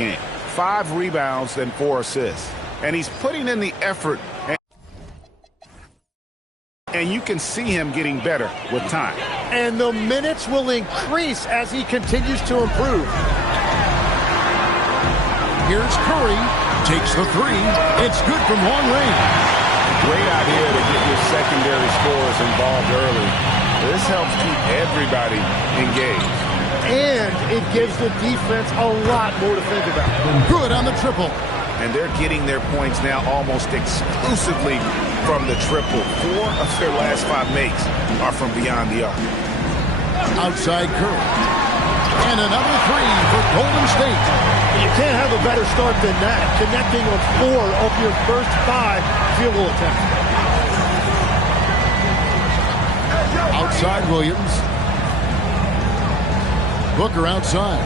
game. 5 rebounds and 4 assists. And he's putting in the effort. And you can see him getting better with time. And the minutes will increase as he continues to improve. Here's Curry. Takes the 3. It's good from long range. Great idea to get your secondary scorers involved early. This helps keep everybody engaged. And it gives the defense a lot more to think about. Good on the triple. And they're getting their points now almost exclusively from the triple. 4 of their last 5 makes are from beyond the arc. Outside Curry. And another 3 for Golden State. You can't have a better start than that. Connecting on 4 of your first 5 field goal attempts. Outside Williams. Booker outside.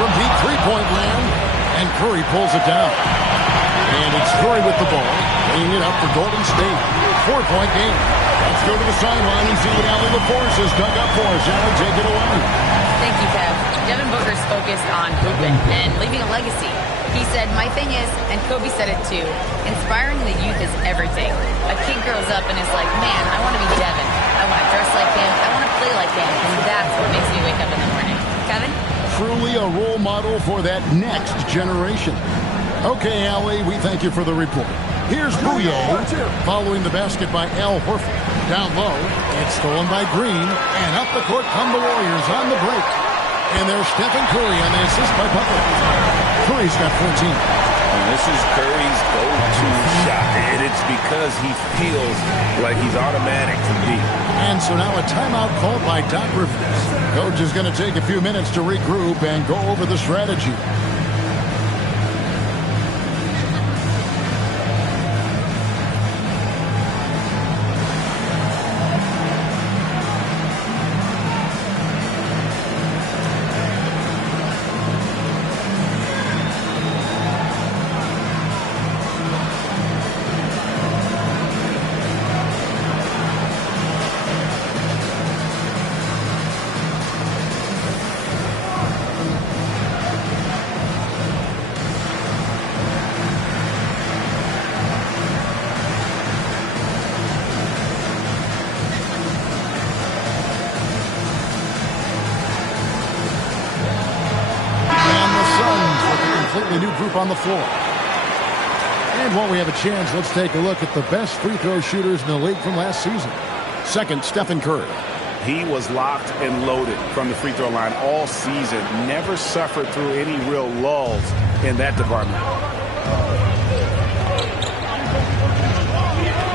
From deep three-point land. And Curry pulls it down. And it's Curry with the ball. Laying it up for Golden State. 4-point game. Let's go to the sideline and see what Allie LaForce has dug up for us. Allie, take it away. Thank you, Kev. Devin Booker's focused on hooping and leaving a legacy. He said, my thing is, and Kobe said it too, inspiring the youth is everything. A kid grows up and is like, man, I want to be Devin. I want to dress like him. I want to play like him. And that's what makes me wake up in the morning. Kevin? Truly a role model for that next generation. Okay, Allie, we thank you for the report. Here's Bouye following the basket by Al Horford. Down low, it's stolen by Green, and up the court come the Warriors on the break. And there's Stephen Curry on the assist by Butler. Curry's got 14. And this is Curry's go-to shot, and it's because he feels like he's automatic from deep. And so now a timeout called by Doc Rivers. Coach is going to take a few minutes to regroup and go over the strategy. On the floor. And while we have a chance, let's take a look at the best free throw shooters in the league from last season. Second, Stephen Curry. He was locked and loaded from the free throw line all season. Never suffered through any real lulls in that department.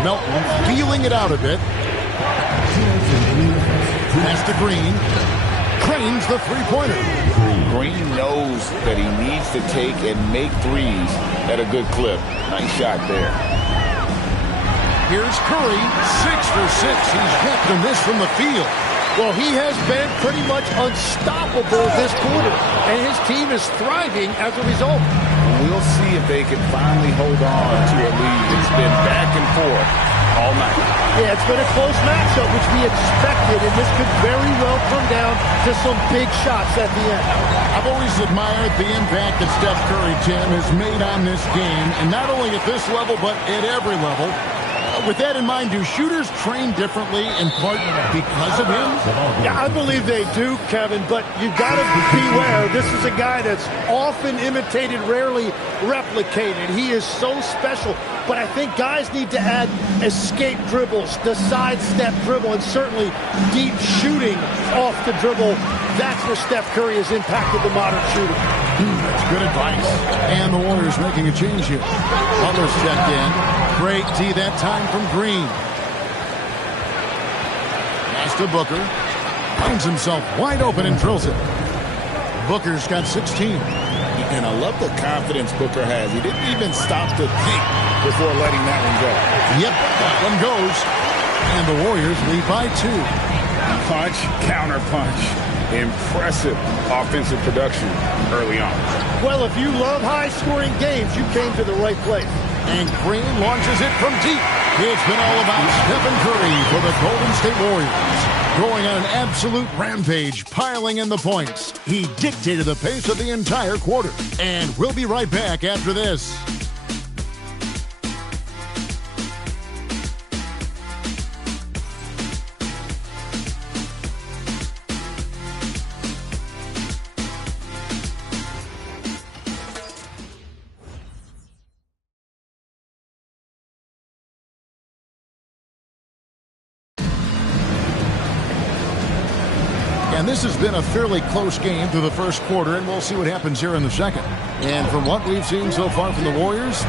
Melton feeling it out a bit. Pass to Green. Cranes the three-pointer. Green knows that he needs to take and make threes at a good clip. Nice shot there. Here's Curry, 6 for 6. He's yet to miss from the field. Well, he has been pretty much unstoppable this quarter, and his team is thriving as a result. We'll see if they can finally hold on to a lead. It's been back and forth all night. Yeah, it's been a close matchup, which we expected, and this could very well come down to some big shots at the end. I've always admired the impact that Steph Curry, Tim, has made on this game, and not only at this level, but at every level. With that in mind, do shooters train differently in part because of him? Yeah, I believe they do, Kevin, but you got to beware. This is a guy that's often imitated, rarely replicated. He is so special, but I think guys need to add escape dribbles, the sidestep dribble, and certainly deep shooting off the dribble. That's where Steph Curry has impacted the modern shooter. That's good advice. And the Warriors making a change here. Butler's checked in. Great D that time from Green. Pass to Booker. Finds himself wide open and drills it. Booker's got 16. And I love the confidence Booker has. He didn't even stop to think before letting that one go. Yep, that one goes. And the Warriors lead by 2. Punch, counter punch. Impressive offensive production early on. Well, if you love high-scoring games, you came to the right place. And Green launches it from deep. It's been all about Stephen Curry for the Golden State Warriors. Going on an absolute rampage, piling in the points. He dictated the pace of the entire quarter. And we'll be right back after this. And this has been a fairly close game through the first quarter, and we'll see what happens here in the second. And from what we've seen so far from the Warriors,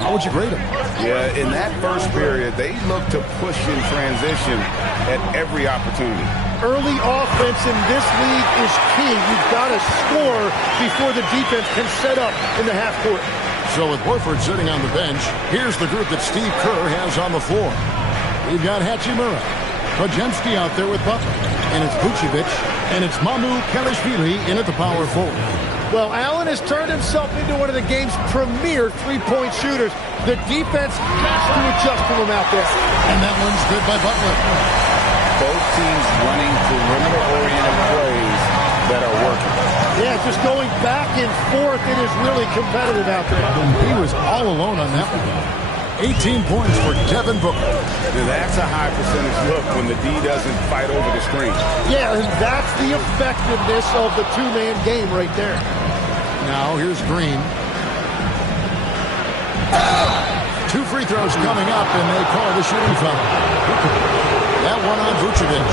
how would you grade them? Yeah, in that first period, they looked to push in transition at every opportunity. Early offense in this league is key. You've got to score before the defense can set up in the half court. So with Horford sitting on the bench, here's the group that Steve Kerr has on the floor. We've got Hachimura, Podziemski out there with Butler, and it's Vucevic, and it's Mamu Kelishvili in at the power forward. Well, Allen has turned himself into one of the game's premier three-point shooters. The defense has to adjust to him out there. And that one's good by Butler. Both teams running perimeter-oriented plays that are working. Yeah, just going back and forth, it is really competitive out there. He was all alone on that one. 18 points for Devin Booker. Now that's a high percentage look when the D doesn't fight over the screen. Yeah, and that's the effectiveness of the two-man game right there. Now here's Green. 2 free throws coming up, and they call the shooting foul. That one on Vucevic.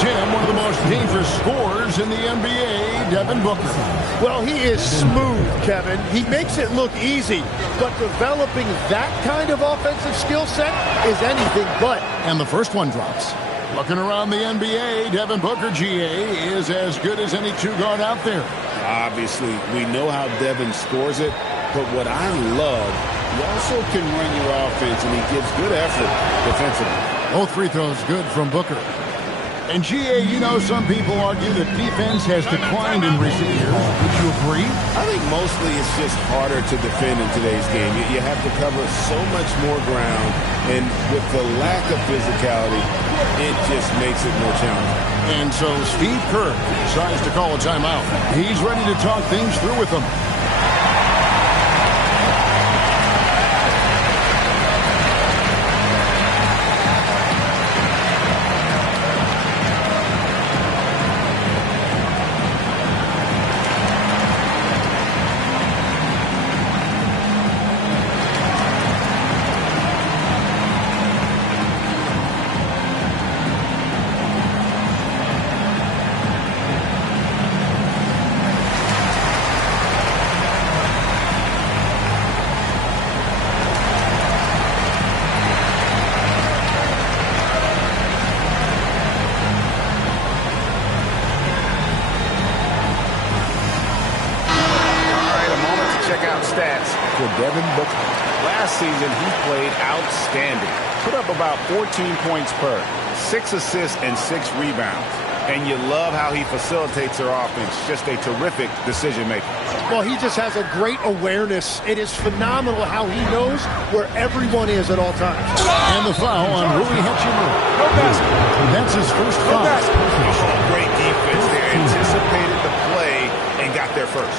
Jim, one of the most dangerous scorers in the NBA, Devin Booker. Well, he is smooth, Kevin. He makes it look easy, but developing that kind of offensive skill set is anything but. And the first one drops. Looking around the NBA, Devin Booker, GA, is as good as any two-guard out there. Obviously, we know how Devin scores it, but what I love, he also can run your offense, and he gives good effort defensively. Both free throws good from Booker. And GA, you know, some people argue that defense has declined in recent years. Would you agree? I think mostly it's just harder to defend in today's game. You have to cover so much more ground, and with the lack of physicality, it just makes it more challenging. And so Steve Kerr decides to call a timeout. He's ready to talk things through with them. Devin Booker. Last season, he played outstanding. Put up about 14 points per, 6 assists and 6 rebounds. And you love how he facilitates their offense. Just a terrific decision maker. Well, he just has a great awareness. It is phenomenal how he knows where everyone is at all times. And the foul on Rui Hachimura. That's his first foul. Great defense there. Anticipated the play and got there first.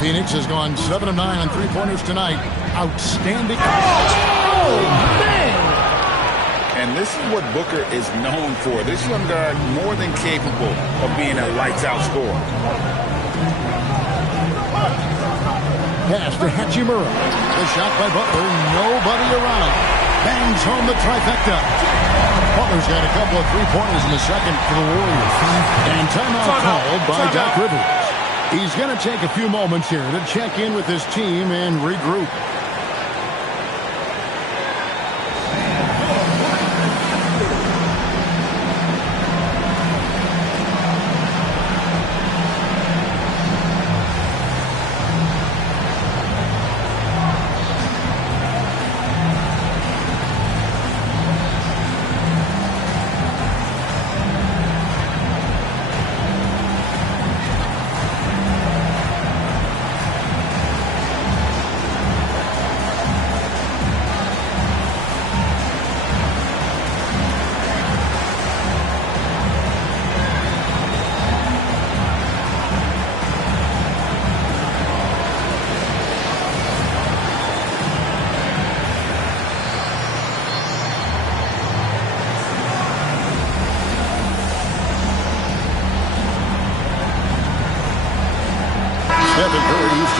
Phoenix has gone 7 of 9 on three-pointers tonight. Outstanding. Oh, man! And this is what Booker is known for. This young guard more than capable of being a lights-out scorer. Pass to Hachimura. The shot by Butler. Nobody around. Bangs home the trifecta. Butler's got a couple of three-pointers in the second for the Warriors. And timeout called by Doc Rivers. He's going to take a few moments here to check in with his team and regroup.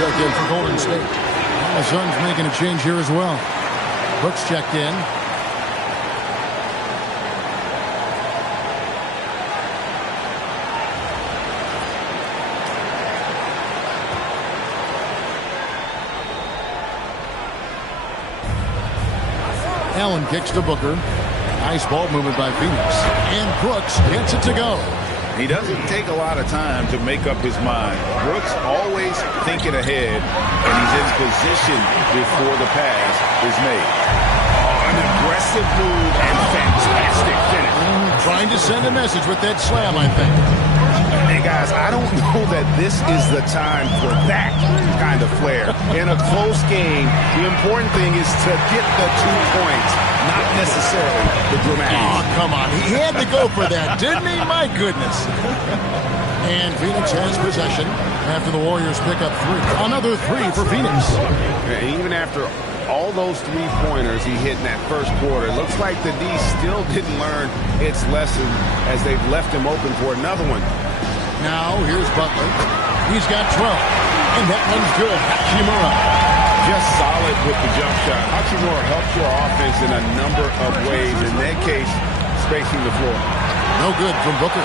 check in for Golden State. And the Suns making a change here as well. Brooks checked in. Allen kicks to Booker. Nice ball movement by Phoenix. And Brooks gets it to go. He doesn't take a lot of time to make up his mind. Brooks always thinking ahead, and he's in position before the pass is made. Oh, an aggressive move and fantastic finish. Trying to send a message with that slam, I think. And guys, I don't know that this is the time for that kind of flair. In a close game, the important thing is to get the 2 points, not necessarily the dramatic. Oh, come on. He had to go for that, didn't he? My goodness. And Phoenix has possession after the Warriors pick up 3. Another 3 for Phoenix. Even after all those 3-pointers he hit in that first quarter, it looks like the D still didn't learn its lesson as they've left him open for another one. Now, here's Butler. He's got 12. And that one's good. Hachimura. Just solid with the jump shot. Hachimura helps your offense in a number of ways. In that case, spacing the floor. No good from Booker.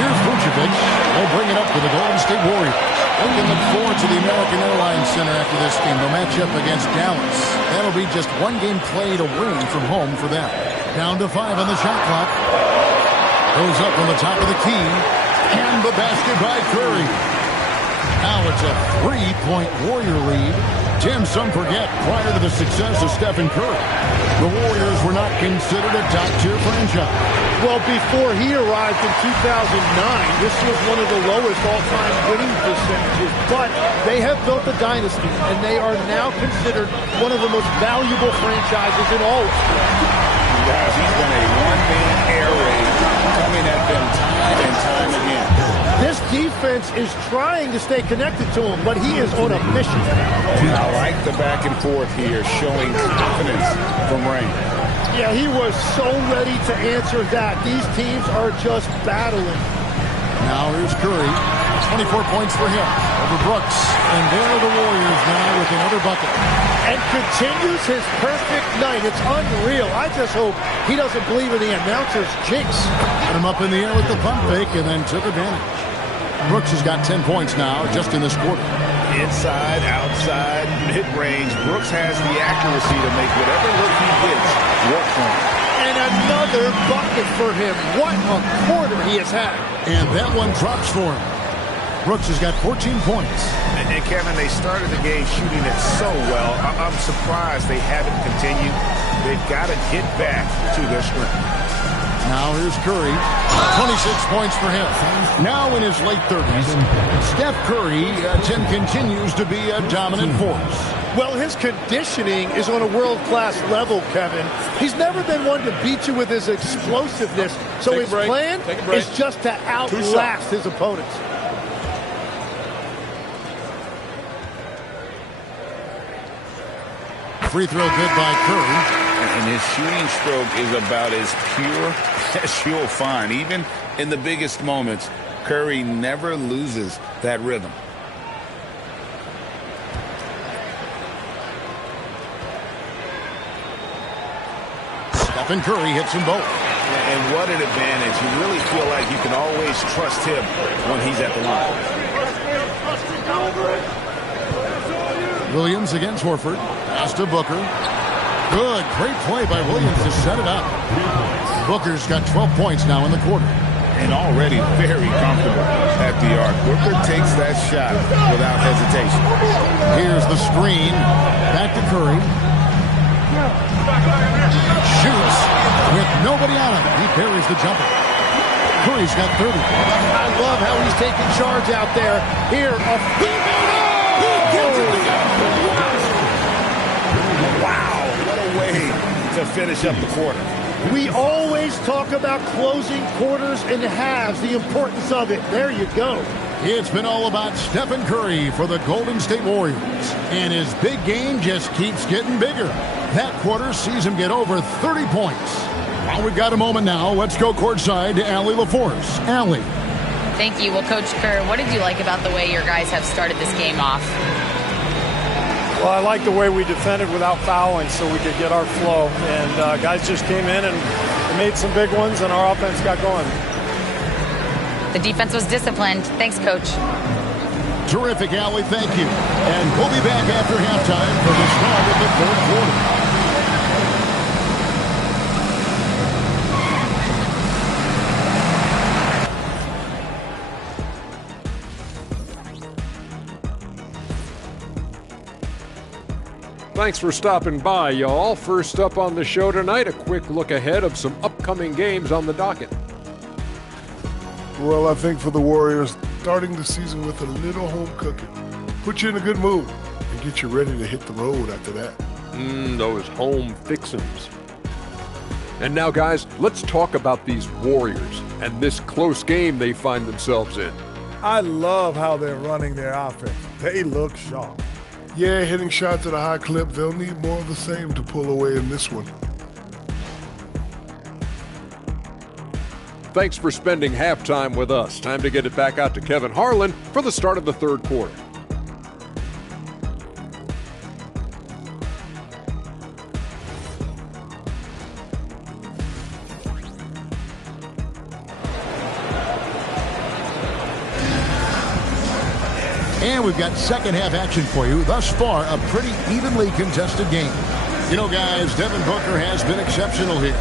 Here's Vucevic. They'll bring it up for the Golden State Warriors. We can look forward to the American Airlines Center after this game. They'll match up against Dallas. That'll be just one game played away from home for them. Down to 5 on the shot clock. Goes up on the top of the key. And the basket by Curry. Now it's a 3-point Warrior lead. Tim, some forget, prior to the success of Stephen Curry, the Warriors were not considered a top-tier franchise. Well, before he arrived in 2009, this was one of the lowest all-time winning percentages. But they have built a dynasty, and they are now considered one of the most valuable franchises in all of sports. Guys, he's been a one-man air raid coming at them time and time again. This defense is trying to stay connected to him, but he is on a mission. I like the back and forth here, showing confidence from Rain. Yeah, he was so ready to answer that. These teams are just battling. Now here's Curry. 24 points for him over Brooks. And there are the Warriors now with another bucket. And continues his perfect night. It's unreal. I just hope he doesn't believe in the announcer's jinx. Put him up in the air with the pump fake and then took advantage. Brooks has got 10 points now just in this quarter. Inside, outside, mid-range. Brooks has the accuracy to make whatever look he gets work for him. And another bucket for him. What a quarter he has had. And that one drops for him. Brooks has got 14 points. And Kevin, they started the game shooting it so well. I'm surprised they haven't continued. They've got to get back to their strength. Now here's Curry. 26 points for him. Now in his late 30s, Steph Curry, Tim, continues to be a dominant force. Well, his conditioning is on a world-class level, Kevin. He's never been one to beat you with his explosiveness, so his plan is just to outlast his opponents. Free throw good by Curry. And his shooting stroke is about as pure as you'll find. Even in the biggest moments, Curry never loses that rhythm. Stephen Curry hits them both. And what an advantage. You really feel like you can always trust him when he's at the line. Williams against Horford. Pass to Booker. Good. Great play by Williams to set it up. Booker's got 12 points now in the quarter. And already very comfortable at the arc. Booker takes that shot without hesitation. Here's the screen. Back to Curry. Shoots with nobody on him. He buries the jumper. Curry's got 30. I love how he's taking charge out there. Here, a Wow, what a way to finish up the quarter. We always talk about closing quarters and halves, the importance of it. There you go. It's been all about Stephen Curry for the Golden State Warriors. And his big game just keeps getting bigger. That quarter sees him get over 30 points. Well, we've got a moment now. Let's go courtside to Allie LaForce. Allie. Thank you. Well, Coach Kerr, what did you like about the way your guys have started this game off? Well, I like the way we defended without fouling so we could get our flow. And guys just came in and made some big ones, and our offense got going. The defense was disciplined. Thanks, Coach. Terrific, Allie. Thank you. And we'll be back after halftime for the start of the fourth quarter. Thanks for stopping by, y'all. First up on the show tonight, a quick look ahead of some upcoming games on the docket. Well, I think for the Warriors, starting the season with a little home cooking put you in a good mood and get you ready to hit the road after that. Those home fixins'. And now, guys, let's talk about these Warriors and this close game they find themselves in. I love how they're running their offense. They look sharp. Yeah, hitting shots at a high clip, they'll need more of the same to pull away in this one. Thanks for spending halftime with us. Time to get it back out to Kevin Harlan for the start of the third quarter. And we've got second half action for you. Thus far, a pretty evenly contested game. You know, guys, Devin Booker has been exceptional here.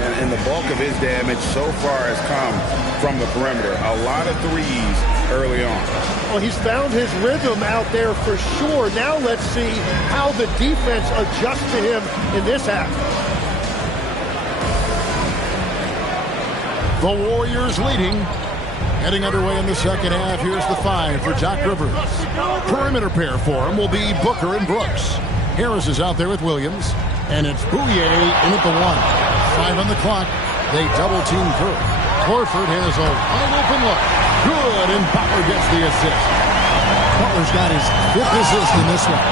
And the bulk of his damage so far has come from the perimeter. A lot of threes early on. Well, he's found his rhythm out there for sure. Now let's see how the defense adjusts to him in this half. The Warriors leading. Heading underway in the second half. Here's the 5 for Doc Rivers. Perimeter pair for him will be Booker and Brooks. Harris is out there with Williams. And it's Bouye in at the 1. 5 on the clock. They double-team Curry. Horford has a wide open look. Good, and Butler gets the assist. Butler's got his 5th assist in this one.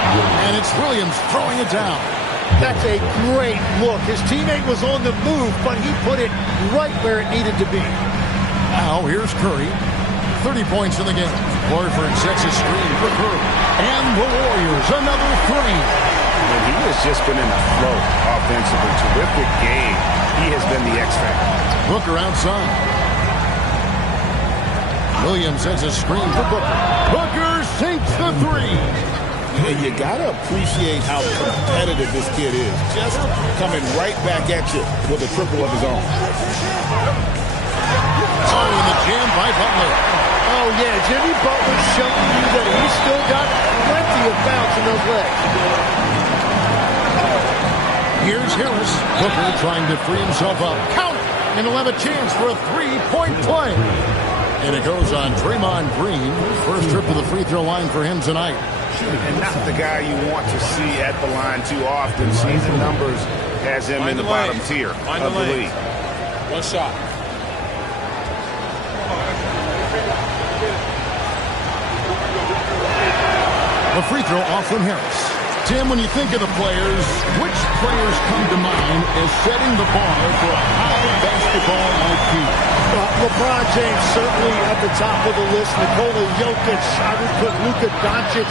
And it's Williams throwing it down. That's a great look. His teammate was on the move, but he put it right where it needed to be. Now here's Curry. 30 points in the game. Horford sets a screen for Curry. And the Warriors, another 3. And he has just been in a flow offensively. Terrific game. He has been the X factor. Booker outside. Williams sets a screen for Booker. Booker sinks the 3. And you got to appreciate how competitive this kid is. Just coming right back at you with a triple of his own. Oh, and the jam by Butler. Oh, yeah, Jimmy Butler showing you that he's still got plenty of bounce in those legs. Here's Harris. Booker trying to free himself up. Count it! And he'll have a chance for a 3-point play. And it goes on Draymond Green. First trip to the free throw line for him tonight. And not the guy you want to see at the line too often. Season numbers has him in the bottom tier of the league. One shot. A free throw off from Harris. Tim, when you think of the players, which players come to mind as setting the bar for a high basketball IQ? LeBron James certainly at the top of the list. Nikola Jokic, I would put Luka Doncic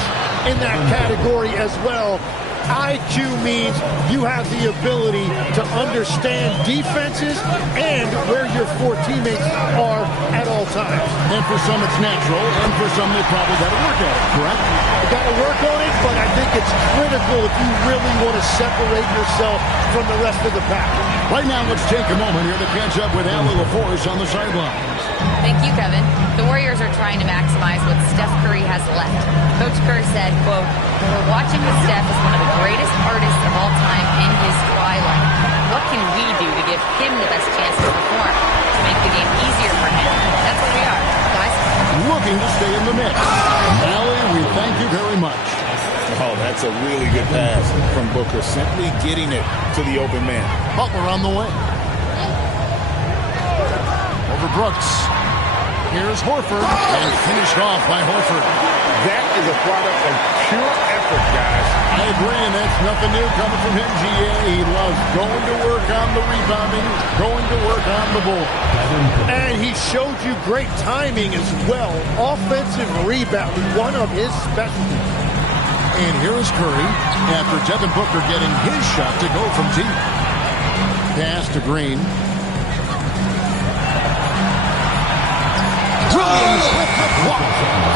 in that category as well. IQ means you have the ability to understand defenses and where your 4 teammates are at all times. And for some it's natural, and for some they probably got to work at it, correct? You got to work on it, but I think it's critical if you really want to separate yourself from the rest of the pack. Right now, let's take a moment here to catch up with Allie LaForce on the sidelines. Thank you, Kevin. The Warriors are trying to maximize what Steph Curry has left. Coach Kerr said, quote, "We're watching with Steph as one of the greatest artists of all time in his twilight. What can we do to give him the best chance to perform, to make the game easier for him?" That's what we are, guys. Looking to stay in the mix. Allie, we thank you very much. Oh, that's a really good pass from Booker. Simply getting it to the open man. Butler on the way. Over Brooks. Here's Horford. And finished off by Horford. That is a product of pure effort, guys. I agree, and that's nothing new coming from him, GA. He loves going to work on the rebounding, going to work on the board. And he showed you great timing as well. Offensive rebounding, one of his specialties. And here is Curry after Devin Booker getting his shot to go from deep. Pass to Green.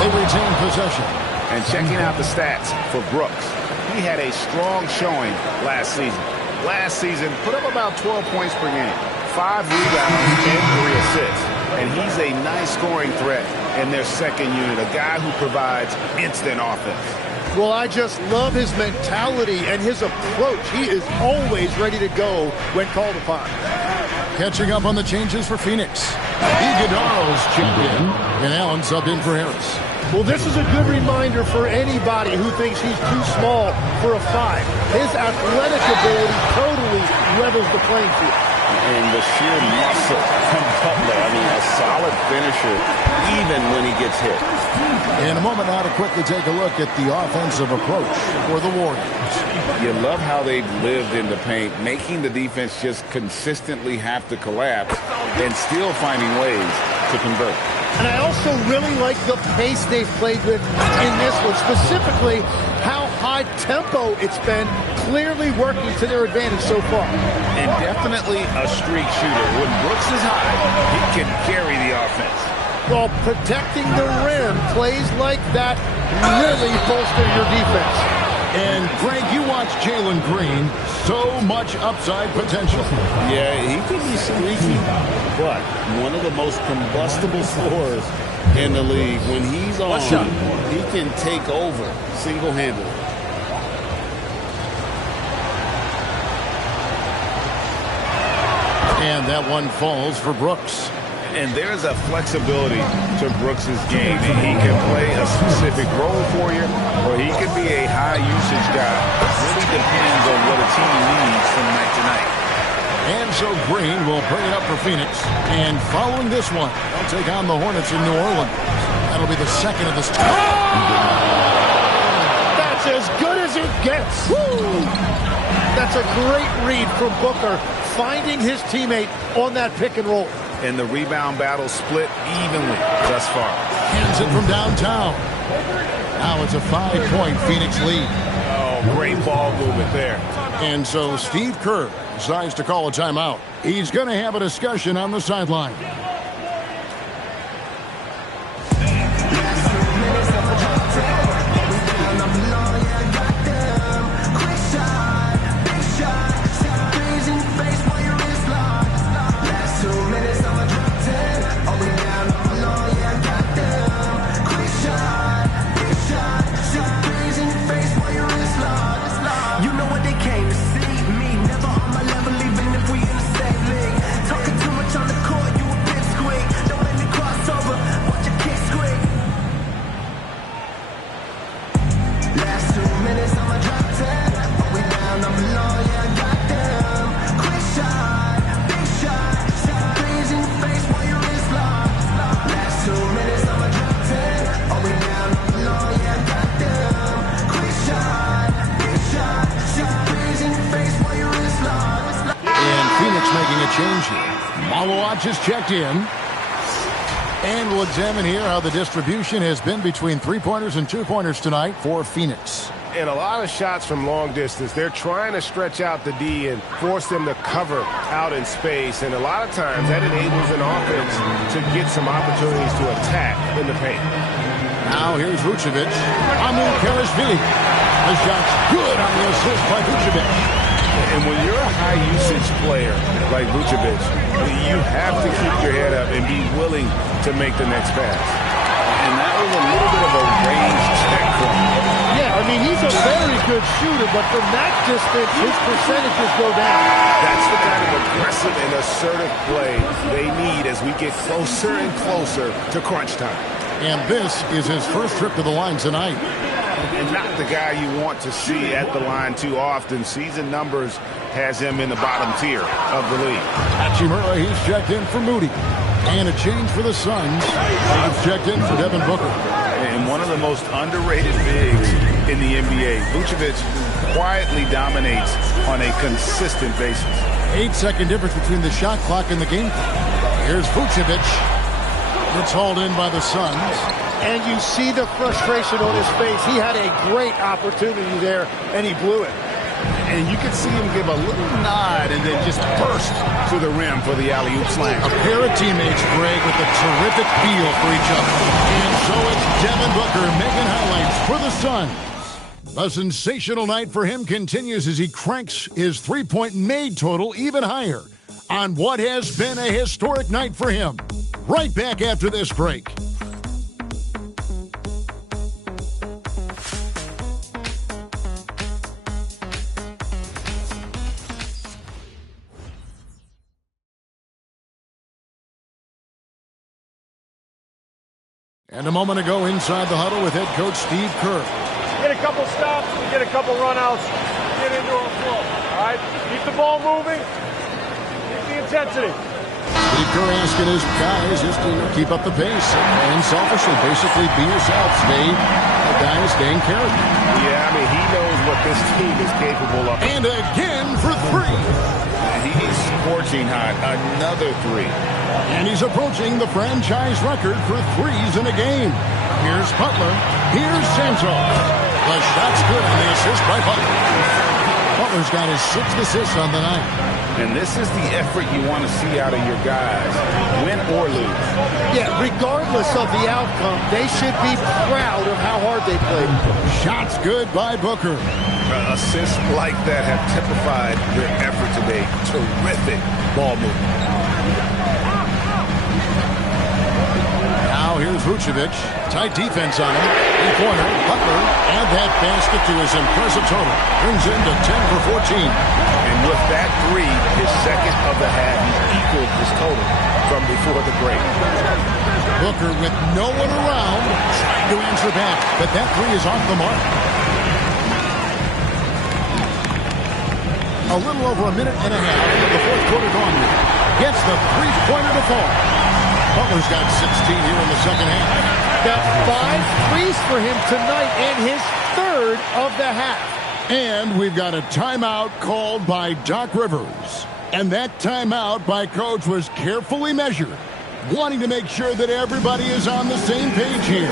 They retain possession. And checking out the stats for Brooks, he had a strong showing last season. Last season, put up about 12 points per game, 5 rebounds, and 3 assists. And he's a nice scoring threat in their second unit, a guy who provides instant offense. Well, I just love his mentality and his approach. He is always ready to go when called upon. Catching up on the changes for Phoenix. Iguodala's checked in, and Allen subbed in for Harris. Well, this is a good reminder for anybody who thinks he's too small for a 5. His athletic ability totally levels the playing field. And the sheer muscle from Butler. I mean, a solid finisher even when he gets hit. In a moment now to quickly take a look at the offensive approach for the Warriors. You love how they've lived in the paint, making the defense just consistently have to collapse and still finding ways to convert. And I also really like the pace they've played with in this one, specifically how high tempo it's been, clearly working to their advantage so far. And definitely a streak shooter. When Brooks is high, he can carry the offense. Well, protecting the rim, plays like that really bolster your defense. And, Greg, you watch Jalen Green, so much upside potential. Yeah, he could be streaky, but one of the most combustible scorers in the league. When he's on, he can take over single-handedly. And that one falls for Brooks. And there's a flexibility to Brooks' game. He can play a specific role for you, or he can be a high-usage guy. It really depends on what a team needs from night to night. And so Green will bring it up for Phoenix. And following this one, they'll take on the Hornets in New Orleans. That'll be the second of this time. That's as good as it gets. Woo! That's a great read from Booker, finding his teammate on that pick and roll. And the rebound battle split evenly thus far. Hands it from downtown. Now it's a 5-point Phoenix lead. Oh, great ball movement there. And so Steve Kerr decides to call a timeout. He's going to have a discussion on the sideline. Just checked in, and we'll examine here how the distribution has been between three-pointers and two-pointers tonight for Phoenix. And a lot of shots from long distance. They're trying to stretch out the D and force them to cover out in space, and a lot of times that enables an offense to get some opportunities to attack in the paint. Now here's Vucevic. Amu-Kelishvili. The shot's good on the assist by Vucevic. And when you're a high-usage player like Vucevic, you have to keep your head up and be willing to make the next pass. And that was a little bit of a range check for him. Yeah, I mean, he's a very good shooter, but from that distance, his percentages go down. That's the kind of aggressive and assertive play they need as we get closer and closer to crunch time. And this is his first trip to the line tonight. And not the guy you want to see at the line too often. Season numbers has him in the bottom tier of the league. Hachimura, he's checked in for Moody. And a change for the Suns. He's checked in for Devin Booker. And one of the most underrated bigs in the NBA. Vucevic quietly dominates on a consistent basis. 8-second difference between the shot clock and the game clock. Here's Vucevic. It's hauled in by the Suns. And you see the frustration on his face. He had a great opportunity there, and he blew it. And you can see him give a little nod and then just burst to the rim for the alley-oop slam. A pair of teammates, Greg, with a terrific feel for each other. And so it's Devin Booker making highlights for the Suns. A sensational night for him continues as he cranks his three-point made total even higher on what has been a historic night for him. Right back after this break. And a moment ago inside the huddle with head coach Steve Kerr. Get a couple stops, get a couple runouts, get into our flow. All right? Keep the ball moving. Keep the intensity. Steve Kerr asking his guys just to keep up the pace and selfishly, basically be yourself. Stay a guy staying character. Yeah, I mean, he knows what this team is capable of. And again for three. He's scorching hot. Another three. And he's approaching the franchise record for threes in a game. Here's Butler. Here's Santos. The shot's good and the assist by Butler. Butler's got his 6th assist on the night. And this is the effort you want to see out of your guys, win or lose. Yeah, regardless of the outcome, they should be proud of how hard they played. Shots good by Booker. Assists like that have typified their effort today. Terrific ball movement. Now here's Vucevic. Tight defense on him. In corner, Butler. And that basket to his impressive total. Brings him to 10 for 14. And with that three, his second of the half, he equaled his total from before the break. Booker with no one around, trying to answer back. But that three is off the mark. A little over a minute and a half of the fourth quarter gone here. Gets the three-pointer to fall. Butler's got 16 here in the second half. Got 5 threes for him tonight and his 3rd of the half. And we've got a timeout called by Doc Rivers. And that timeout by Coach was carefully measured, wanting to make sure that everybody is on the same page here.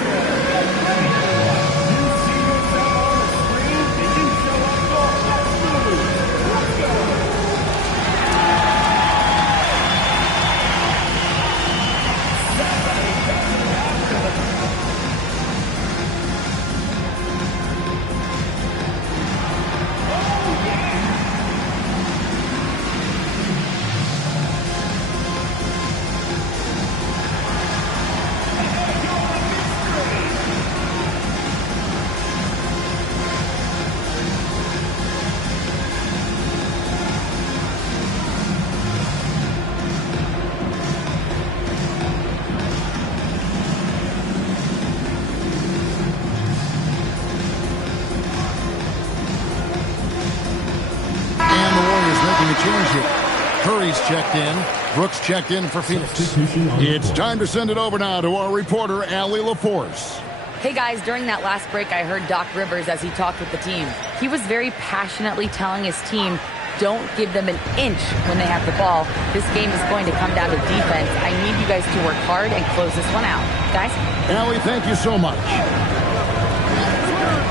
Curry's checked in. Brooks checked in for Phoenix. It's time to send it over now to our reporter, Allie LaForce. Hey guys, during that last break, I heard Doc Rivers as he talked with the team. He was very passionately telling his team, don't give them an inch when they have the ball. This game is going to come down to defense. I need you guys to work hard and close this one out. Guys? Allie, thank you so much.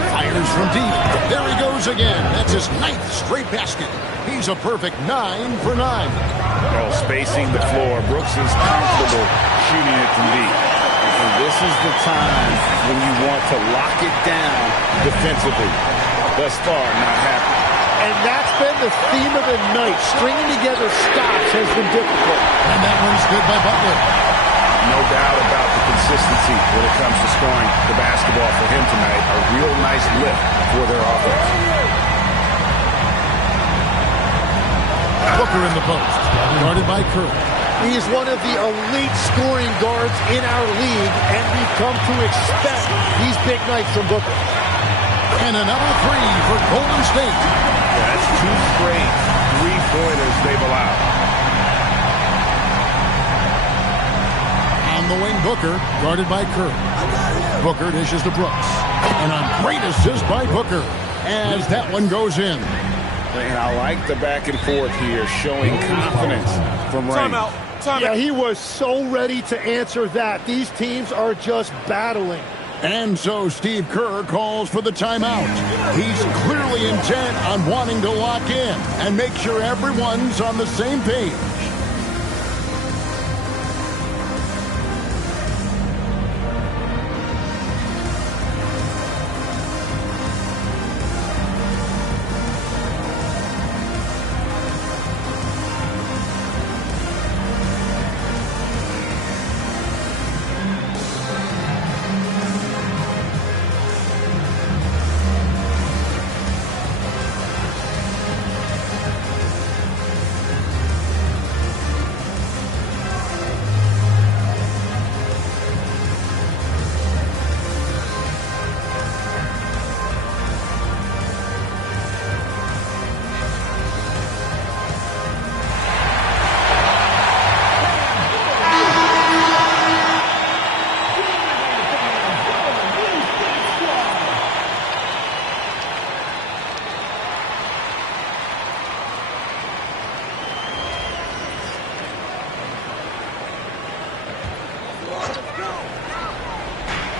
Fires from deep. There he goes again. That's his 9th straight basket. He's a perfect 9 for 9. Oh, spacing the floor. Brooks is comfortable shooting it from deep. And this is the time when you want to lock it down defensively. Thus far, not happening. And that's been the theme of the night. Stringing together stops has been difficult. And that one's good by Butler. No doubt about the consistency when it comes to scoring the basketball for him tonight. A real nice lift for their offense. Booker in the post, guarded by Curry. He is one of the elite scoring guards in our league, and we've come to expect these big nights from Booker. And another three for Golden State. Yeah, that's 2 straight three-pointers they've allowed. On the wing, Booker, guarded by Curry. Booker dishes to Brooks. And a great assist by Booker as that one goes in. And I like the back and forth here, showing confidence from Ray. Yeah, he was so ready to answer that. These teams are just battling. And so Steve Kerr calls for the timeout. He's clearly intent on wanting to lock in and make sure everyone's on the same page.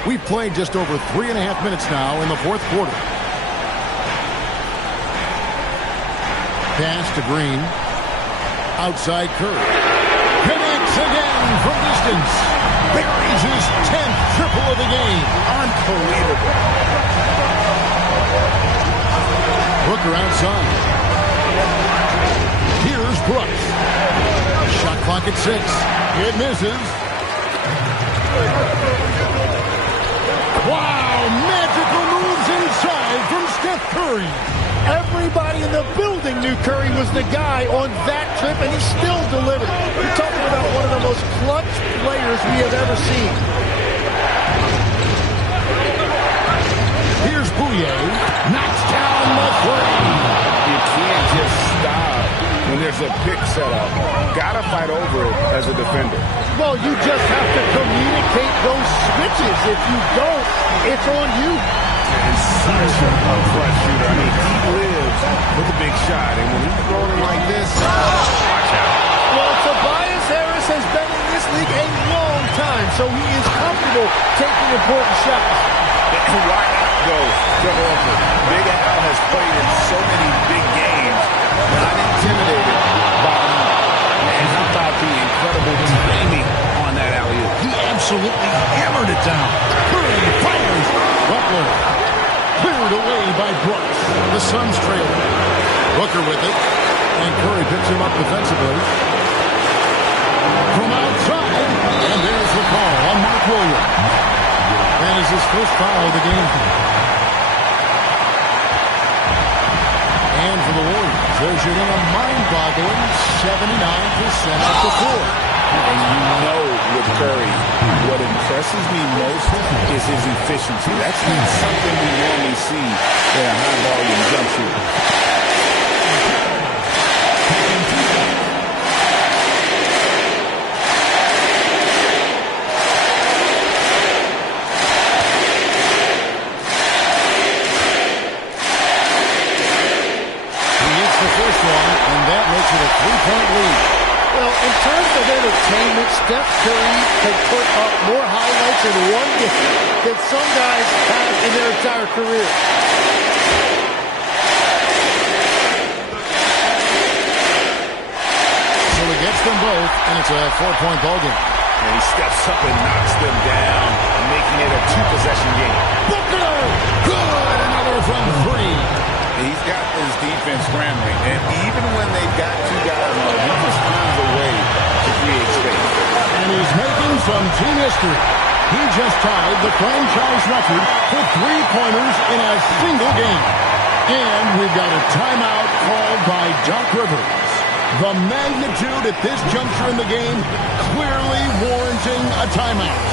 We've played just over 3.5 minutes now in the fourth quarter. Pass to Green. Outside Curry. Connects again from distance. Buries his 10th triple of the game. Unbelievable. Booker outside. Here's Brooks. Shot clock at 6. It misses. Wow, magical moves inside from Steph Curry. Everybody in the building knew Curry was the guy on that trip, and he still delivered. You're talking about one of the most clutch players we have ever seen. Here's Bouye. Knocks down the three. You can't just stop when there's a pick set up. Gotta fight over it as a defender. Well, you just have to communicate those switches. If you don't, it's on you. And such a clutch shooter. I mean, he lives with a big shot. And when he's rolling like this, watch out. Well, Tobias Harris has been in this league a long time, so he is comfortable taking important shots. And why not go to Horford? Big Al has played in so many big games, not intimidated by him. Man, how about the incredible timing on that alley-oop? He absolutely hammered it down. Curry fires. Butler cleared away by Brooks. The Suns trail. Booker with it. And Curry picks him up defensively. From outside. And there's the call on Mark Williams. That is his first foul of the game. And for the Warriors, they're shooting a mind-boggling 79% at the floor. And you know with Curry, what impresses me most is his efficiency. That's not something we normally see in a high-volume jump shooter. He hits the first one, and that makes it a 3-point lead. Well, in terms of entertainment, Steph Curry can put up more highlights in one game than some guys have in their entire career. So he gets them both, and it's a 4-point ball game. And he steps up and knocks them down, making it a 2-possession game. Booker! Good! Another from 3. He's got his defense scrambling, and even when they've got two guys on him, he just finds a way to create space. And he's making some team history. He just tied the franchise record for three-pointers in a single game. And we've got a timeout called by Doc Rivers. The magnitude at this juncture in the game clearly warranting a timeout.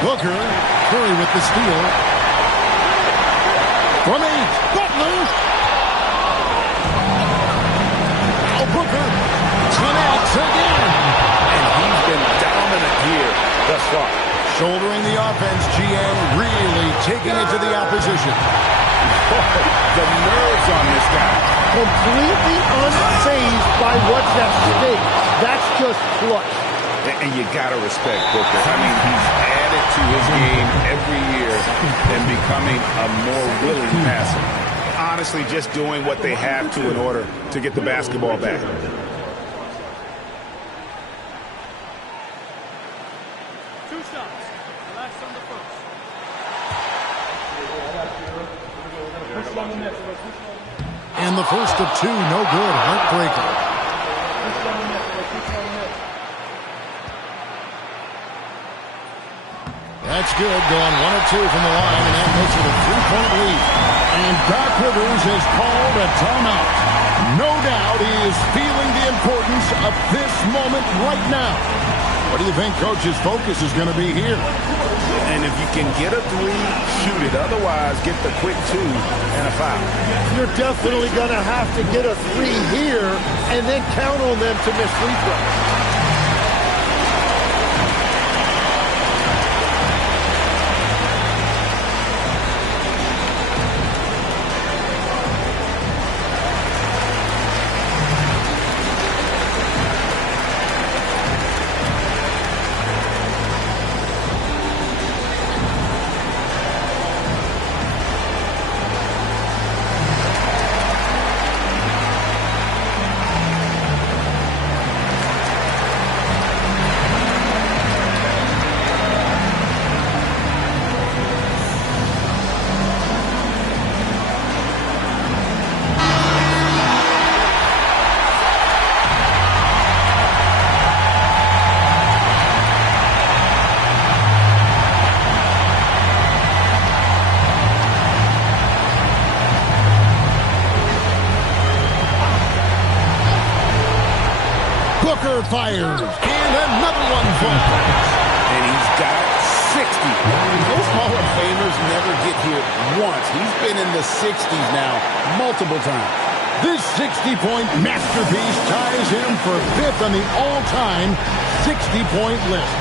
Booker. Curry with the steal. From 8. Butler. Now Booker connects again. And he's been dominant here thus far. Shouldering the offense, GA, really taking it to the opposition. The nerves on this guy. Completely unfazed by what's at stake. That's just clutch. And you got to respect Booker. I mean, he's added to his game every year and becoming a more willing passer. Honestly, just doing what they have to in order to get the basketball back. And the first of 2, no good. Heartbreaker. That's good. Going 1 of 2 from the line, and that makes it a 3-point lead. And Doc Rivers has called a timeout. No doubt he is feeling the importance of this moment right now. What do you think Coach's focus is going to be here? And if you can get a 3, shoot it. Otherwise, get the quick 2 and a foul. You're definitely going to have to get a 3 here and then count on them to miss free throws. Fires, and another one falls. And he's got 60. Those Hall of Famers never get here once. He's been in the 60s now multiple times. This 60-point masterpiece ties him for 5th on the all-time 60-point list.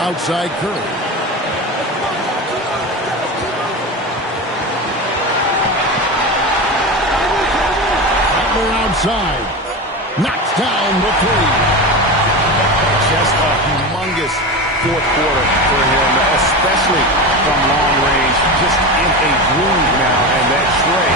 Outside Curry. Butler outside. Knocks down the 3. Just a humongous fourth quarter for him, especially from long range. Just in a groove now, and that tray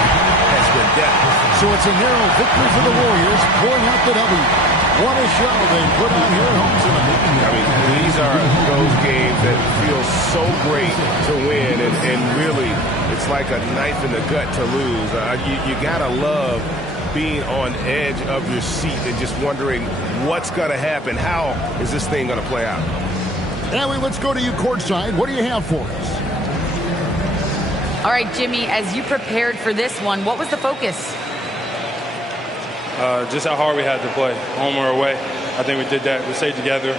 has been deadly. So it's a narrow victory for the Warriors, pulling out the W. What a show they put on here at home tonight. I mean, these are those games that feel so great to win, and really, it's like a knife in the gut to lose. You gotta love being on edge of your seat and just wondering what's gonna happen. How is this thing gonna play out? Allie, let's go to you courtside. What do you have for us? All right, Jimmy, as you prepared for this one, what was the focus? Just how hard we had to play, home or away. I think we did that. We stayed together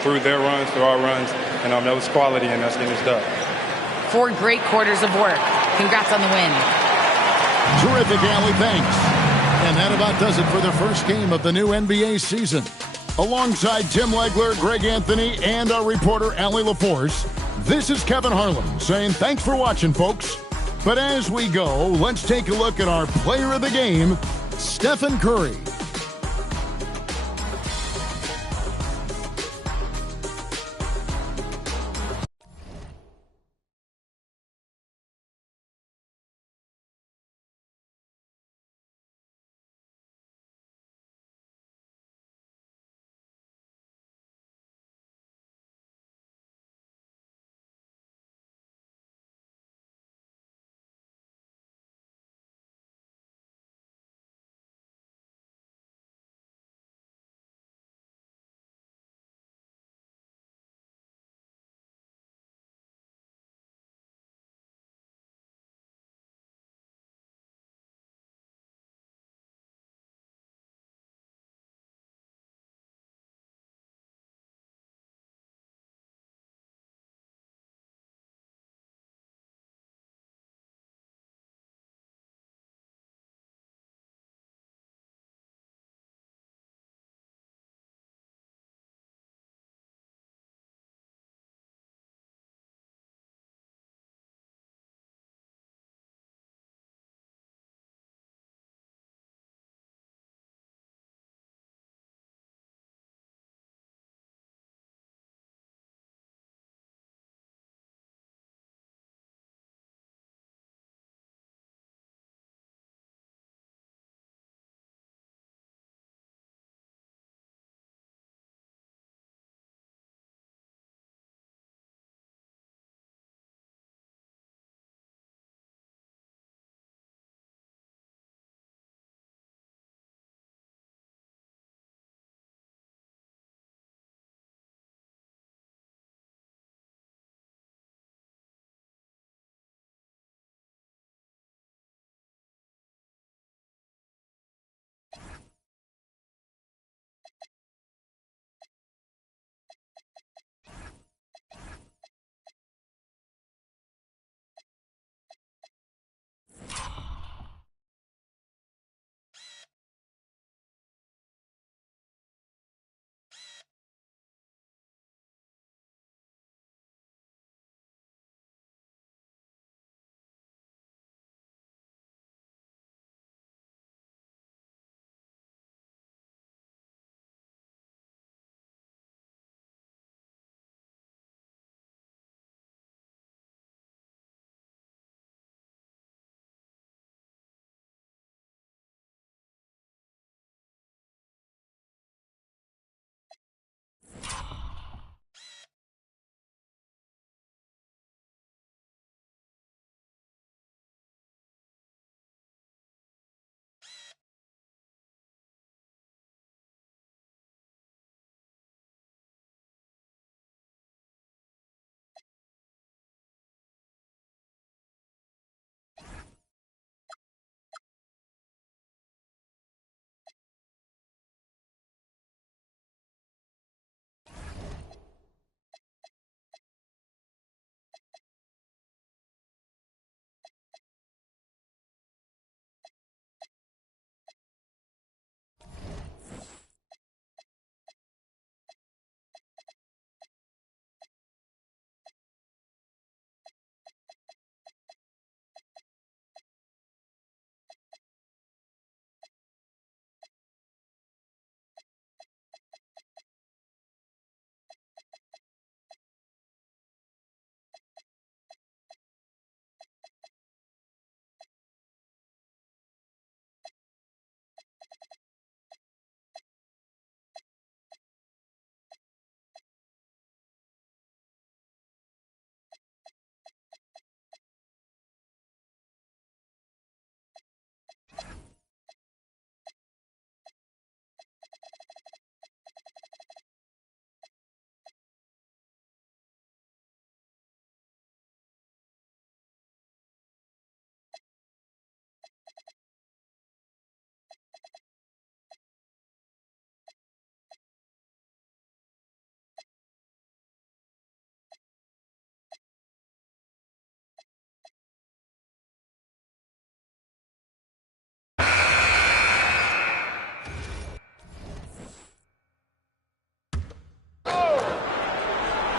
through their runs, through our runs, and that was quality, and that's getting us done. 4 great quarters of work. Congrats on the win. Terrific, Allie. Thanks. And that about does it for the first game of the new NBA season. Alongside Tim Legler, Greg Anthony, and our reporter, Allie LaForce, this is Kevin Harlan saying thanks for watching, folks. But as we go, let's take a look at our player of the game, Stephen Curry.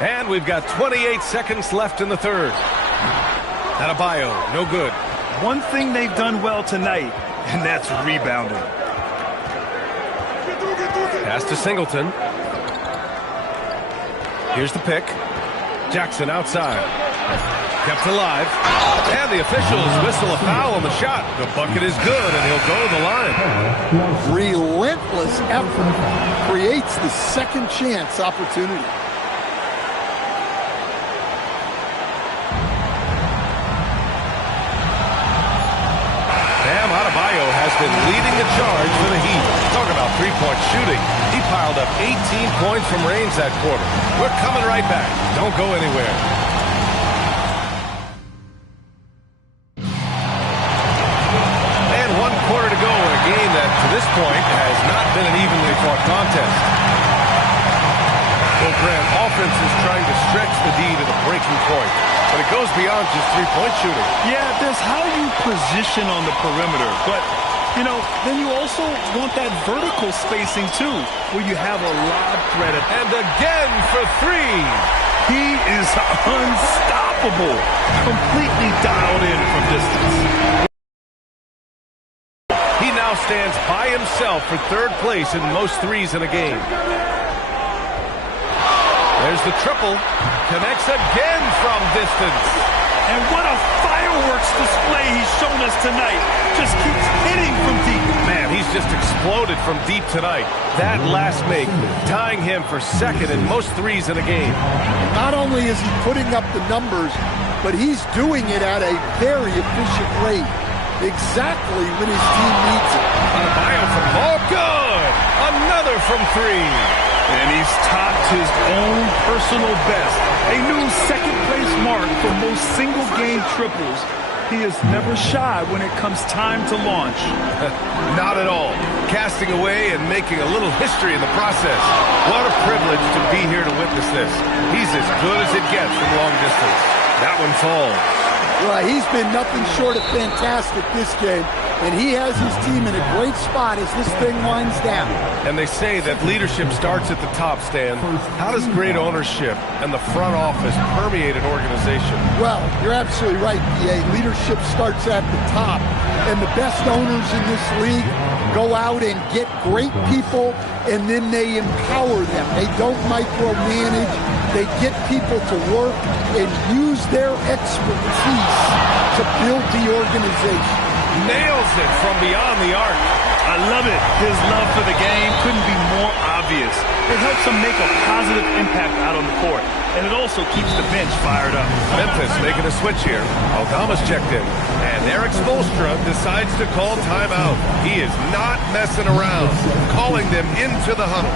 And we've got 28 seconds left in the third. Adebayo, no good. One thing they've done well tonight, and that's rebounding. Pass to Singleton. Here's the pick. Jackson outside. Kept alive. And the officials whistle a foul on the shot. The bucket is good, and he'll go to the line. Relentless effort creates the second chance opportunity. Bam Adebayo has been leading the charge for the Heat. Talk about three-point shooting. He piled up 18 points from range that quarter. We're coming right back. Don't go anywhere. And 1 quarter to go in a game that, to this point, has not been an evenly fought contest. Well, Grant, offense is trying to stretch the D to the breaking point. But it goes beyond just three-point shooting. Yeah, there's how you position on the perimeter. But, you know, then you also want that vertical spacing, too, where you have a lob threat. And again for three. He is unstoppable. Completely dialed in from distance. He now stands by himself for third place in most threes in a game. There's the triple. Connects again from distance. And what a fireworks display he's shown us tonight. Just keeps hitting from deep. Man, he's just exploded from deep tonight. That last make, tying him for second in most threes in a game. Not only is he putting up the numbers, but he's doing it at a very efficient rate. Exactly when his team needs it. Adebayo from all good. Another from three. And he's topped his own personal best. A new second-place mark for most single-game triples. He is never shy when it comes time to launch. Not at all. Casting away and making a little history in the process. What a privilege to be here to witness this. He's as good as it gets from long distance. That one falls. Well, he's been nothing short of fantastic this game, and he has his team in a great spot as this thing winds down. And they say that leadership starts at the top, Stan. How does great ownership and the front office permeate an organization? Well, you're absolutely right, B.A. Leadership starts at the top, and the best owners in this league go out and get great people, and then they empower them. They don't micromanage. They get people to work and use their expertise to build the organization. Nails it from beyond the arc. I love it. His love for the game couldn't be more obvious. It helps him make a positive impact out on the court, and it also keeps the bench fired up. Memphis making a switch here. Aldama's checked in, and Eric Spoelstra decides to call timeout. He is not messing around, calling them into the huddle.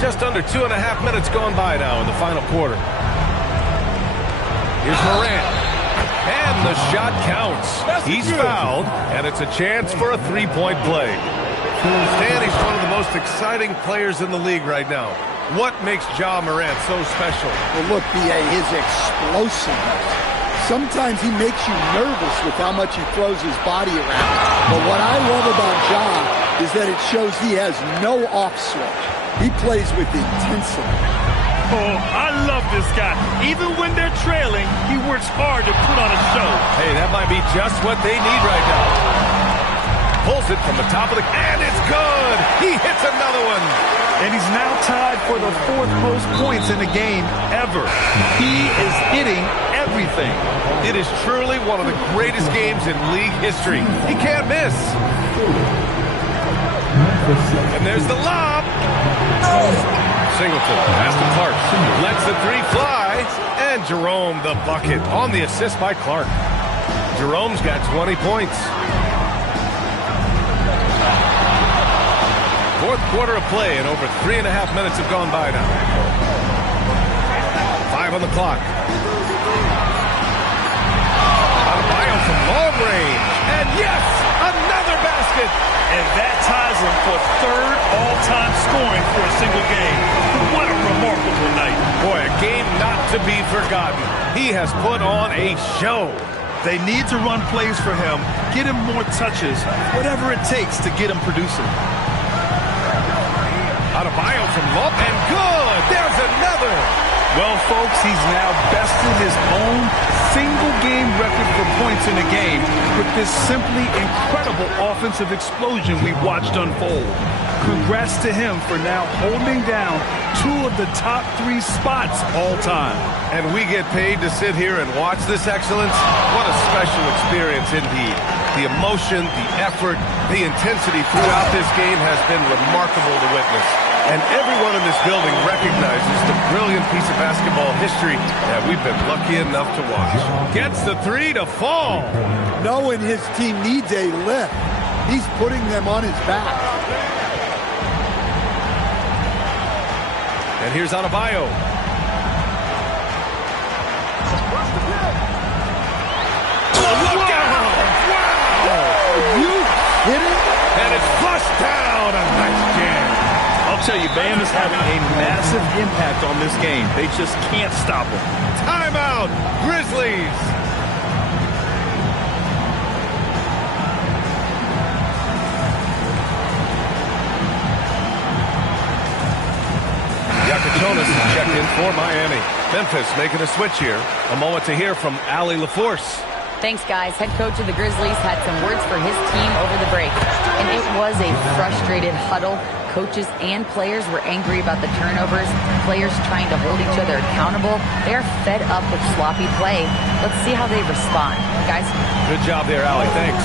Just under 2.5 minutes gone by now in the final quarter. Here's Morant. And the shot counts. He's fouled, and it's a chance for a three-point play. Stan, he's one of the most exciting players in the league right now. What makes Ja Morant so special? Well, look, B.A., his explosiveness. Sometimes he makes you nervous with how much he throws his body around. But what I love about Ja is that it shows he has no off switch. He plays with intensity. Oh, I love this guy. Even when they're trailing, he works hard to put on a show. Hey, that might be just what they need right now. Pulls it from the top of the... And it's good! He hits another one! And he's now tied for the fourth most points in the game ever. He is hitting everything. It is truly one of the greatest games in league history. He can't miss. And there's the lob. Singleton pass to Clark. Lets the three fly. And Jerome the bucket on the assist by Clark. Jerome's got 20 points. Fourth quarter of play, and over 3.5 minutes have gone by now. 5 on the clock. Adebayo from long range. And yes, another basket. And that ties him for third all-time scoring for for a single game. What a remarkable night. Boy, a game not to be forgotten. He has put on a show. They need to run plays for him, get him more touches, whatever it takes to get him producing. Adebayo from low, and good. There's another. Well, folks, he's now bested his own single-game record for points in a game with this simply incredible offensive explosion we watched unfold. Congrats to him for now holding down 2 of the top 3 spots all time. And we get paid to sit here and watch this excellence? What a special experience indeed. The emotion, the effort, the intensity throughout this game has been remarkable to witness. And everyone in this building recognizes the brilliant piece of basketball history that we've been lucky enough to watch. Gets the 3 to fall. Knowing his team needs a lift, he's putting them on his back. And here's Adebayo. Look out! Wow! Are you kidding? And it's flushed down. A nice jam. I'll tell you, Bam is having a massive impact on this game. They just can't stop him. Timeout, Grizzlies. Jonas checked in for Miami. Memphis making a switch here. A moment to hear from Allie LaForce. Thanks, guys. Head coach of the Grizzlies had some words for his team over the break. And it was a frustrated huddle. Coaches and players were angry about the turnovers. Players trying to hold each other accountable. They're fed up with sloppy play. Let's see how they respond. Guys? Good job there, Allie. Thanks.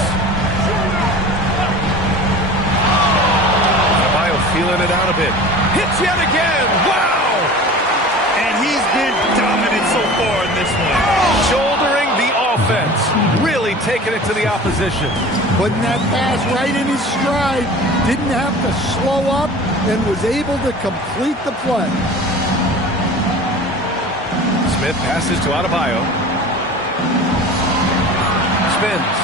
Adebayo feeling it out a bit. Hits yet again. Wow! And he's been dominant so far in this one. Shouldering the offense. Really taking it to the opposition. Putting that pass right in his stride. Didn't have to slow up and was able to complete the play. Smith passes to Adebayo. Spins.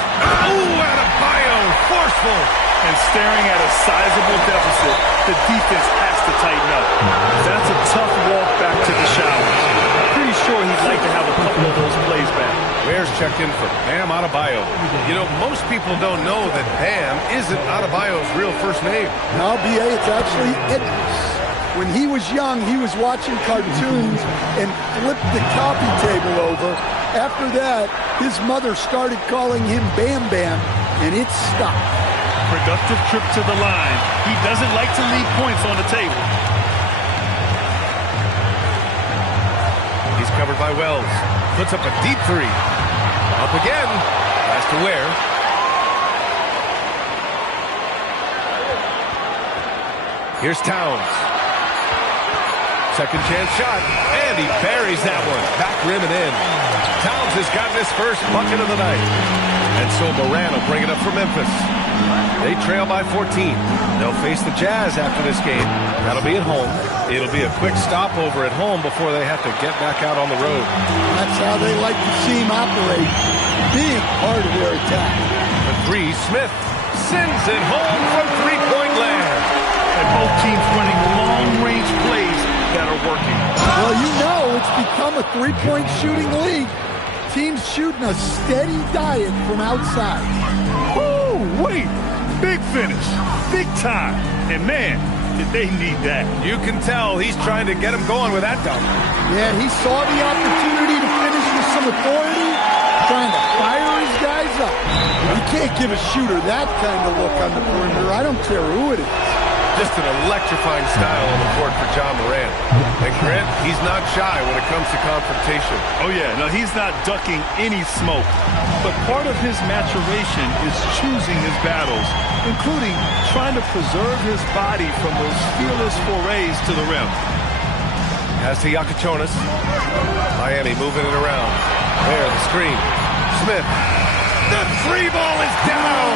Oh, Adebayo! Forceful! And staring at a sizable deficit, the defense has to tighten up. That's a tough walk back to the showers. Pretty sure he'd like to have a couple of those plays back. Bears checked in for Bam Adebayo. You know, most people don't know that Bam isn't Adebayo's real first name. Now, B.A., it's actually Idris. When he was young, he was watching cartoons and flipped the coffee table over. After that, his mother started calling him Bam Bam, and it stopped. Productive trip to the line. He doesn't like to leave points on the table. He's covered by Wells. Puts up a deep 3. Up again. Pass to Ware. Here's Towns. Second chance shot. And he buries that one. Back rim and in. Towns has gotten his first bucket of the night. And so Moran will bring it up for Memphis. They trail by 14. They'll face the Jazz after this game. That'll be at home. It'll be a quick stopover at home before they have to get back out on the road. That's how they like to see him operate. Big part of their attack. The 3, Smith sends it home from three-point land. And both teams running long-range plays that are working. Well, you know it's become a three-point shooting league. Teams shooting a steady diet from outside. Woo, wait, big finish, big time. And man, did they need that. You can tell he's trying to get him going with that dunk. Yeah, he saw the opportunity to finish with some authority, trying to fire his guys up. You can't give a shooter that kind of look on the perimeter. I don't care who it is. Just an electrifying style on the court for John Moran. And Grant, he's not shy when it comes to confrontation. Oh yeah, no, he's not ducking any smoke. But part of his maturation is choosing his battles, including trying to preserve his body from those fearless forays to the rim. Pass to Iacochonis. Miami moving it around. There, the screen. Smith. The 3 ball is down.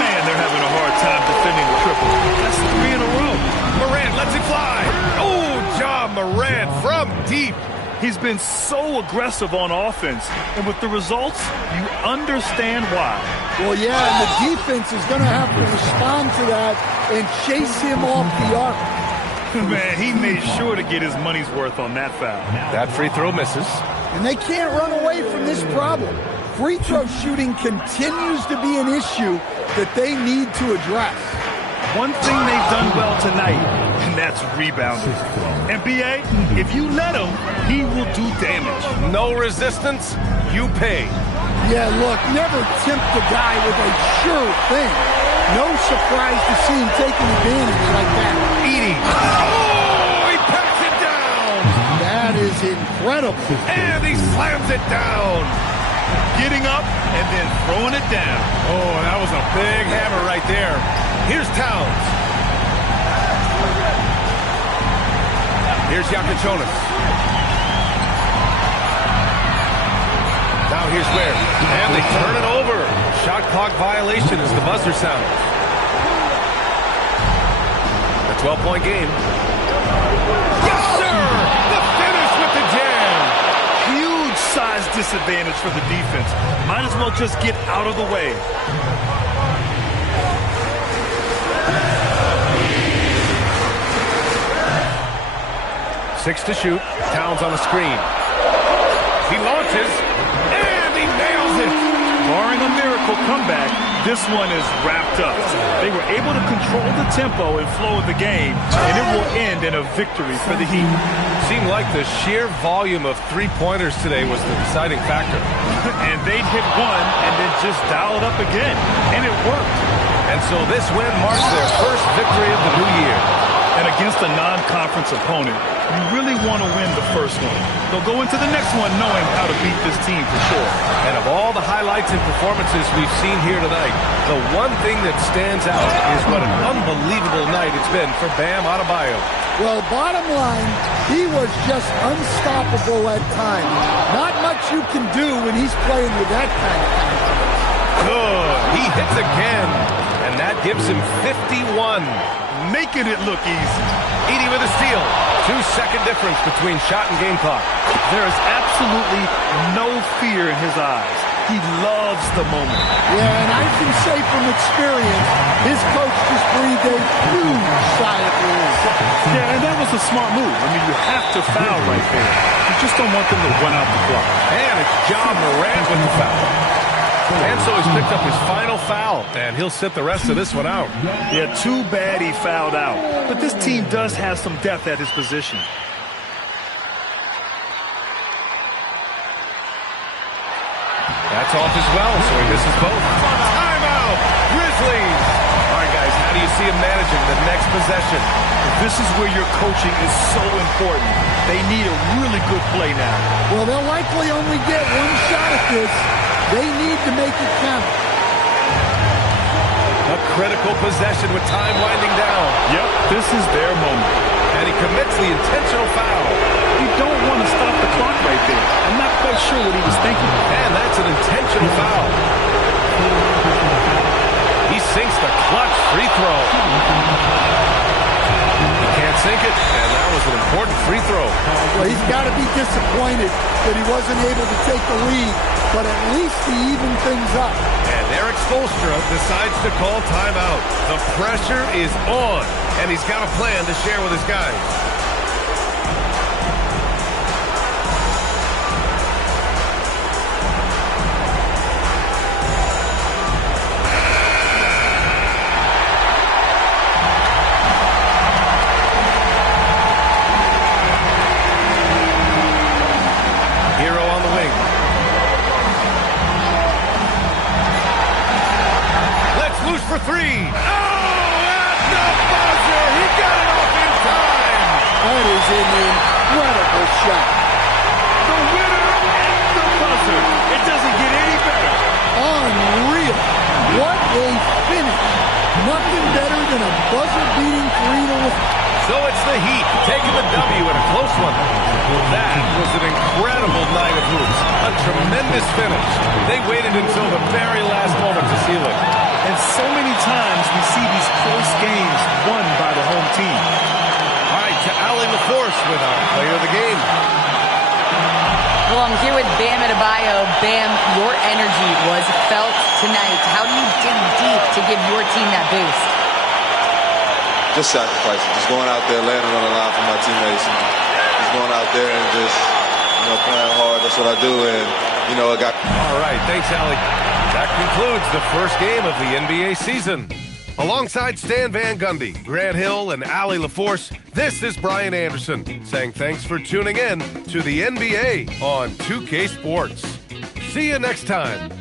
Man, they're having a hard time defending the triple. That's 3 in a row. Morant lets it fly. Oh, John Morant from deep. He's been so aggressive on offense, and with the results, you understand why. Well, yeah, and the defense is going to have to respond to that and chase him off the arc. Man, he made sure to get his money's worth on that foul. That free throw misses. And they can't run away from this problem. Free throw shooting continues to be an issue that they need to address. One thing they've done well tonight, and that's rebounding. And B.A., if you let him, he will do damage. No resistance, you pay. Yeah, look, never tempt a guy with a sure thing. No surprise to see him taking advantage like that. Edey. Oh, he packs it down. That is incredible. And he slams it down. Getting up and then throwing it down. Oh, that was a big hammer right there. Here's Towns. Here's Yakachionis. Now here's Ware. And they turn it over. Shot clock violation as the buzzer sounds. A 12-point game. Yes, sir! The finish with the jam. Huge size disadvantage for the defense. Might as well just get out of the way. 6 to shoot. Towns on a screen. He launches, and he nails it. Barring a miracle comeback, this one is wrapped up. They were able to control the tempo and flow of the game, and it will end in a victory for the Heat. Seemed like the sheer volume of three-pointers today was the deciding factor. And they'd hit one and then just dial it up again, and it worked. And so this win marks their first victory of the new year. And against a non-conference opponent, you really want to win the first one. They'll go into the next one knowing how to beat this team for sure. And of all the highlights and performances we've seen here tonight, the one thing that stands out is what an unbelievable night it's been for Bam Adebayo. Well, bottom line, he was just unstoppable at times. Not much you can do when he's playing with that kind of confidence. Good. He hits again, and that gives him 51. Making it look easy. Edey with a steal. 2-second difference between shot and game clock. There is absolutely no fear in his eyes. He loves the moment. Yeah, and I can say from experience, his coach just breathed a huge sigh of relief. Yeah, and that was a smart move. I mean, you have to foul right there. You just don't want them to run out the clock. And it's Ja Morant with the foul. And so he's picked up his final foul, and he'll sit the rest of this one out. Yeah, too bad he fouled out. But this team does have some depth at his position. That's off as well, so he misses both. Timeout! Grizzlies! All right, guys, how do you see him managing the next possession? This is where your coaching is so important. They need a really good play now. Well, they'll likely only get one shot at this. They need to make it count. A critical possession with time winding down. Yep, this is their moment. And he commits the intentional foul. You don't want to stop the clock right there. I'm not quite sure what he was thinking. And that's an intentional foul. He sinks the clutch free throw. He can't sink it, and that was an important free throw. Well, he's got to be disappointed that he wasn't able to take the lead, but at least he evened things up. And Eric Spoelstra decides to call timeout. The pressure is on, and he's got a plan to share with his guys. For three. Oh, at the buzzer. He got it off in time. That is an incredible shot. The winner at the buzzer. It doesn't get any better. Unreal. What a finish. Nothing better than a buzzer-beating 3-1. So it's the Heat taking the W in a close one. That was an incredible night of hoops. A tremendous finish. They waited until the very last moment to seal it. And so many times we see these close games won by the home team. All right, to Allie LaForce with our player of the game. Well, I'm here with Bam Adebayo. Bam, your energy was felt tonight. How do you dig deep to give your team that boost? just sacrificing, just going out there, laying it on the line for my teammates, and just going out there and just, playing hard. That's what I do, and, it got... All right, thanks, Allie. That concludes the first game of the NBA season. Alongside Stan Van Gundy, Grant Hill, and Allie LaForce, this is Brian Anderson saying thanks for tuning in to the NBA on 2K Sports. See you next time.